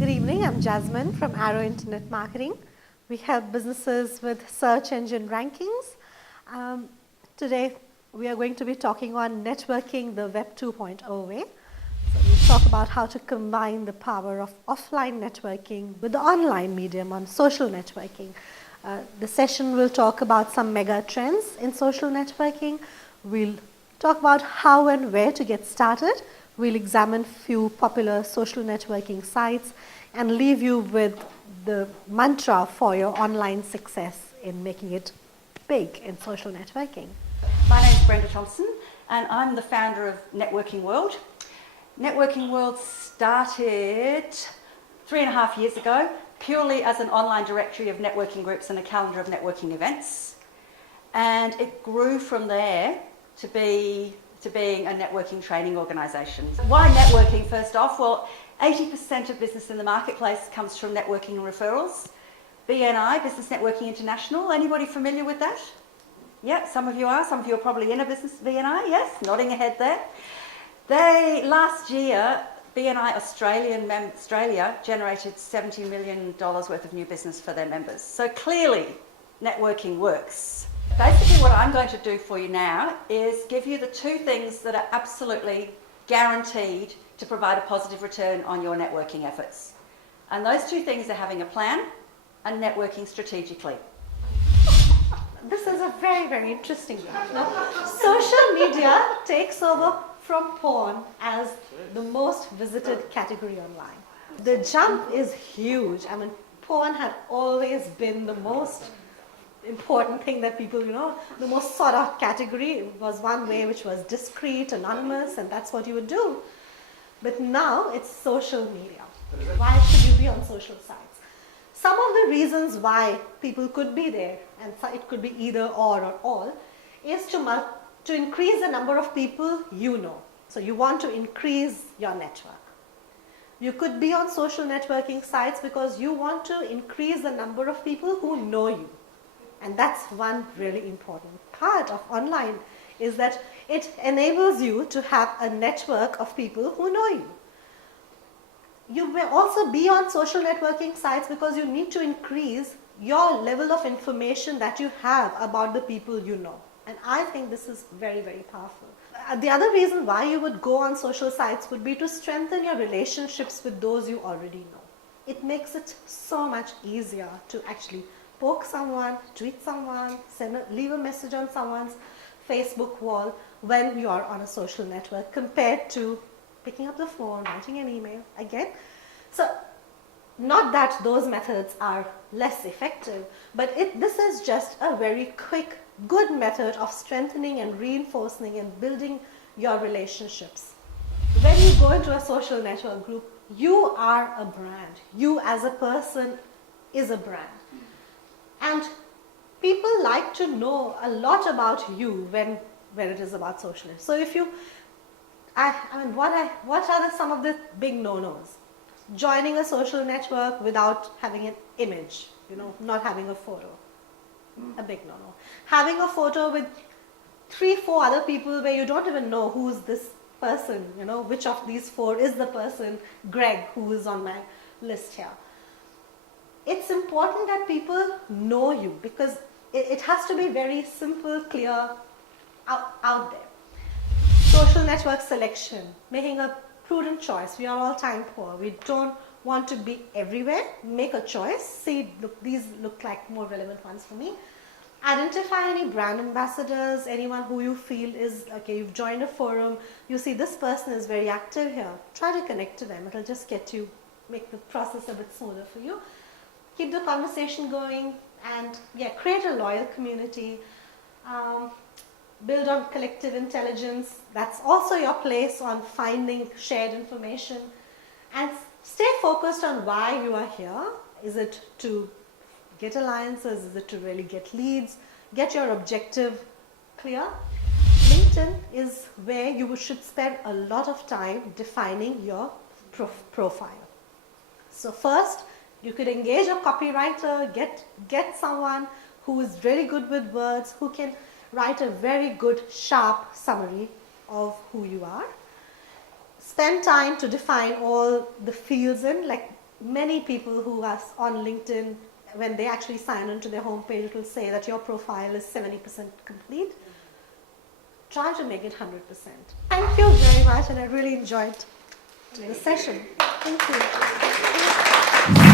Good evening, I'm Jasmine from Arrow Internet Marketing. We help businesses with search engine rankings. Today we are going to be talking on networking the Web 2.0 way. So we talk about how to combine the power of offline networking with the online medium on social networking. The session will talk about some mega trends in social networking. We'll talk about how and where to get started. We'll examine few popular social networking sites and leave you with the mantra for your online success in making it big in social networking. My name is Brenda Thompson and I'm the founder of Networking World. Networking World started 3.5 years ago purely as an online directory of networking groups and a calendar of networking events. And it grew from there to being a networking training organisation. Why networking first off? Well, 80% of business in the marketplace comes from networking and referrals. BNI, Business Networking International, anybody familiar with that? Yeah, some of you are. Some of you are probably in a business BNI, yes, nodding ahead there. Last year, BNI Australia generated $70 million worth of new business for their members. So clearly, networking works. Basically what I'm going to do for you now is give you the two things that are absolutely guaranteed to provide a positive return on your networking efforts. And those two things are having a plan and networking strategically. This is a very, very interesting one. Now, social media takes over from porn as the most visited category online. The jump is huge. I mean, porn had always been the most important thing that people, the most sought out category was one way which was discreet, anonymous, and that's what you would do. But now it's social media. Why should you be on social sites? Some of the reasons why people could be there, and it could be either or all, is to increase the number of people you know. So you want to increase your network. You could be on social networking sites because you want to increase the number of people who know you. And that's one really important part of online, is that it enables you to have a network of people who know you. You may also be on social networking sites because you need to increase your level of information that you have about the people you know. And I think this is very, very powerful. The other reason why you would go on social sites would be to strengthen your relationships with those you already know. It makes it so much easier to actually poke someone, tweet someone, leave a message on someone's Facebook wall when you are on a social network compared to picking up the phone, writing an email again. So not that those methods are less effective, but this is just a very quick, good method of strengthening and reinforcing and building your relationships. When you go into a social network group, you are a brand. You as a person is a brand. And people like to know a lot about you when it is about social. So if you, what are some of the big no-nos? Joining a social network without having an image, not having a photo. A big no-no. Having a photo with 3-4 other people where you don't even know who's this person, which of these 4 is the person, Greg, who is on my list here. It's important that people know you because it has to be very simple, clear, out there. Social network selection, making a prudent choice. We are all time poor. We don't want to be everywhere. Make a choice. See, look, these look like more relevant ones for me. Identify any brand ambassadors, anyone who you feel is, okay, you've joined a forum, you see this person is very active here. Try to connect to them. It'll just make the process a bit smoother for you. Keep the conversation going and create a loyal community. Build on collective intelligence. That's also your place on finding shared information. And stay focused on why you are here. Is it to get alliances? Is it to really get leads? Get your objective clear. LinkedIn is where you should spend a lot of time defining your profile. So first, you could engage a copywriter, get someone who is really good with words, who can write a very good, sharp summary of who you are. Spend time to define all the fields in, like many people who are on LinkedIn, when they actually sign into their homepage, it will say that your profile is 70% complete. Try to make it 100%. Thank you very much, and I really enjoyed the session. Thank you.